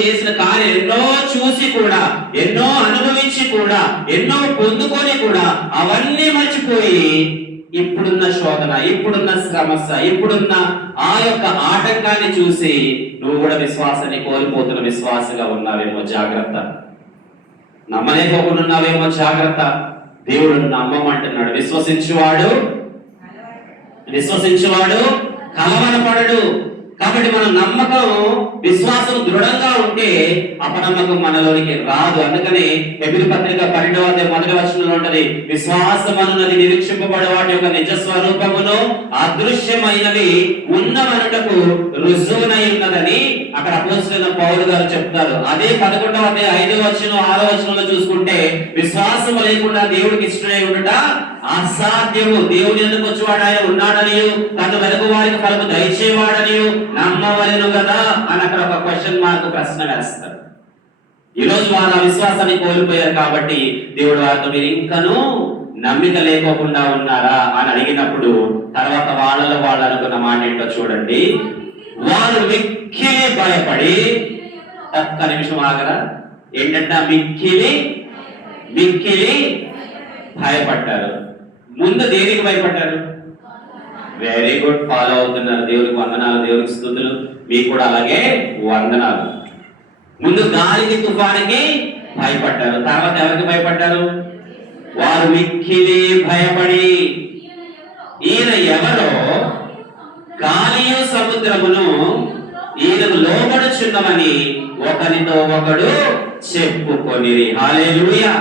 చేసిన కార్యం ఎన్నో చూసి కూడా, ఎన్నో అనుభవించి కూడా, ఎన్నో పొందుకొని కూడా అవన్నీ మర్చిపోయి ఇప్పుడున్న శోధన, ఇప్పుడున్న సమస్య, ఇప్పుడున్న ఆ యొక్క ఆటంకాన్ని చూసి నువ్వు కూడా విశ్వాసాన్ని కోల్పోతున్న విశ్వాసగా ఉన్నావేమో జాగ్రత్త. నమ్మలేకపోకుండా ఉన్నావేమో జాగ్రత్త. దేవుడు నమ్మమంటున్నాడు. విశ్వసించువాడు కలవరపడడు. కాబట్టి మన నమ్మకం, విశ్వాసం దృఢంగా ఉంటే అపనమ్మకం మనలోనికి రాదు. అందుకని ఎబిలి పత్రిక 12వ అధ్యాయం 1వ వచనంలో ఉంటది, విశ్వాసం అన్నది నిరీక్షింపబడే వాటి యొక్క నిజ స్వరూపమును అదృశ్యమైనవి ఉన్నవనుటకు రుజువునై ఉన్నదని అక్కడ అపోస్తలుడైన పౌలు గారు చెప్తారు. అదే 11వ అధ్యాయం 5వ వచనం 6వ వచనంలో చూసుకుంటే, విశ్వాసం లేకుండా దేవుడికి ఇష్టమై ఉండుట అసాధ్యము. దేవుని ఎందుకు వచ్చేవాడు ఆయన ఉన్నాడనియు, తను వెలుగు వారికి ఫలము దయచేవాడనియు నమ్మవలెను కదా అని అక్కడ ఒక క్వశ్చన్ మార్క్ ప్రశ్న వేస్తారు. ఈరోజు వారు ఆ విశ్వాసాన్ని కోల్పోయారు కాబట్టి దేవుడు వారితో మీరు ఇంకనూ నమ్మిక లేకోకుండా ఉన్నారా అని అడిగినప్పుడు తర్వాత వాళ్ళలో వాళ్ళు అనుకున్న మాట ఏంటో చూడండి. వారు మిక్కిలి భయపడి, ఒక్క నిమిషం ఆగరా, ఏంటంట మిక్కిలి భయపడ్డారు. ముందు దేనికి భయపడ్డారు? వెరీ గుడ్, ఫాలో అవుతున్నారు. దేవునికి వందనాలు, దేవునికి స్తుతులు. మీకు కూడా అలాగే వందనాలు. ముందు గాలికి, తుఫానికి భయపడ్డారు. తర్వాత ఎవరికి భయపడ్డారు? వారు మిక్కిలి భయపడి, ఈయన ఎవరో గాలియు సముద్రమును ఈయనకు లోబడుచున్నమని ఒకరితో ఒకడు చెప్పుకొనిరి. హల్లెలూయా.